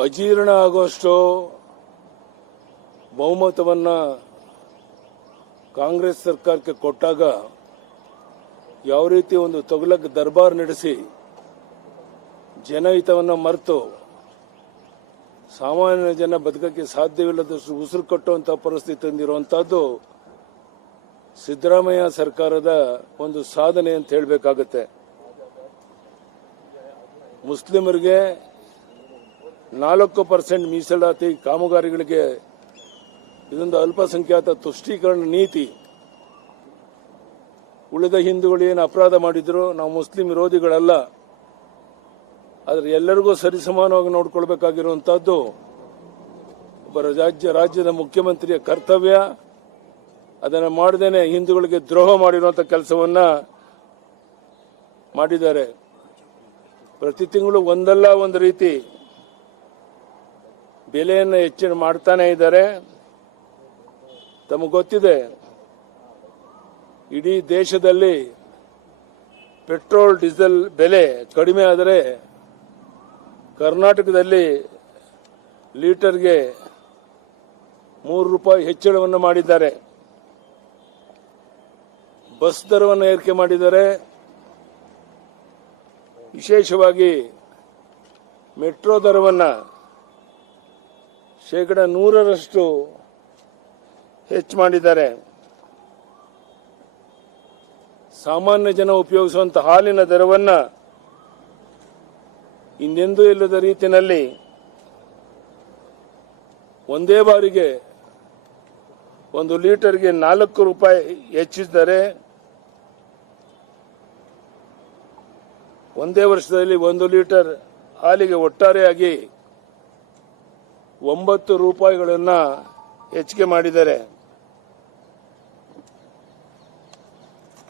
ಅಜೀರ್ಣ ಆಗುವಷ್ಟು ಬಹುಮತವನ್ನ ಕಾಂಗ್ರೆಸ್ ಸರ್ಕಾರಕ್ಕೆ ಕೊಟ್ಟಾಗ ಯಾವ ರೀತಿ ಒಂದು ತೊಗಲಕ್ ದರ್ಬಾರ್ ನಡೆಸಿ ಜನಹಿತವನ್ನು ಮರೆತು ಸಾಮಾನ್ಯ ಜನ ಬದುಕಕ್ಕೆ ಸಾಧ್ಯವಿಲ್ಲದಷ್ಟು ಉಸಿರು ಕಟ್ಟುವಂತಹ ಪರಿಸ್ಥಿತಿ ತಂದಿರುವಂತಹದ್ದು ಸಿದ್ದರಾಮಯ್ಯ ಸರ್ಕಾರದ ಒಂದು ಸಾಧನೆ ಅಂತ ಹೇಳಬೇಕಾಗುತ್ತೆ. ಮುಸ್ಲಿಮರಿಗೆ 4% ಮೀಸಲಾತಿ ಕಾಮಗಾರಿಗಳಿಗೆ ಇದೊಂದು ಅಲ್ಪಸಂಖ್ಯಾತ ತುಷ್ಟೀಕರಣ ನೀತಿ. ಉಳಿದ ಹಿಂದೂಗಳು ಏನು ಅಪರಾಧ ಮಾಡಿದ್ರು ನಾವು ಮುಸ್ಲಿಂ ವಿರೋಧಿಗಳಲ್ಲ, ಆದರೆ ಎಲ್ಲರಿಗೂ ಸರಿಸಮಾನವಾಗಿ ನೋಡಿಕೊಳ್ಬೇಕಾಗಿರುವಂತಹದ್ದು ಒಬ್ಬ ರಾಜ್ಯದ ಮುಖ್ಯಮಂತ್ರಿಯ ಕರ್ತವ್ಯ. ಅದನ್ನು ಮಾಡದೇನೆ ಹಿಂದೂಗಳಿಗೆ ದ್ರೋಹ ಮಾಡಿರುವಂತ ಕೆಲಸವನ್ನ ಮಾಡಿದ್ದಾರೆ. ಪ್ರತಿ ತಿಂಗಳು ಒಂದಲ್ಲ ಒಂದು ರೀತಿ ಬೆಲೆಯನ್ನು ಹೆಚ್ಚಳ ಮಾಡ್ತಾನೆ ಇದ್ದಾರೆ. ತಮಗೆ ಗೊತ್ತಿದೆ, ಇಡೀ ದೇಶದಲ್ಲಿ ಪೆಟ್ರೋಲ್ ಡೀಸೆಲ್ ಬೆಲೆ ಕಡಿಮೆ ಆದರೆ ಕರ್ನಾಟಕದಲ್ಲಿ ಲೀಟರ್ಗೆ ₹3 ಹೆಚ್ಚಳವನ್ನು ಮಾಡಿದ್ದಾರೆ. ಬಸ್ ದರವನ್ನು ಏರಿಕೆ ಮಾಡಿದ್ದಾರೆ. ವಿಶೇಷವಾಗಿ ಮೆಟ್ರೋ ದರವನ್ನು 100% ಹೆಚ್ಚು ಮಾಡಿದ್ದಾರೆ. ಸಾಮಾನ್ಯ ಜನ ಉಪಯೋಗಿಸುವಂತಹ ಹಾಲಿನ ದರವನ್ನು ಇನ್ನೆಂದೂ ಇಲ್ಲದ ರೀತಿಯಲ್ಲಿ ಒಂದೇ ಬಾರಿಗೆ ಒಂದು ಲೀಟರ್ಗೆ ₹4 ಹೆಚ್ಚಿಸಿದ್ದಾರೆ. ಒಂದೇ ವರ್ಷದಲ್ಲಿ 1 ಲೀಟರ್ ಹಾಲಿಗೆ ಒಟ್ಟಾರೆಯಾಗಿ ₹9 ಹೆಚ್ಚಿಗೆ ಮಾಡಿದ್ದಾರೆ.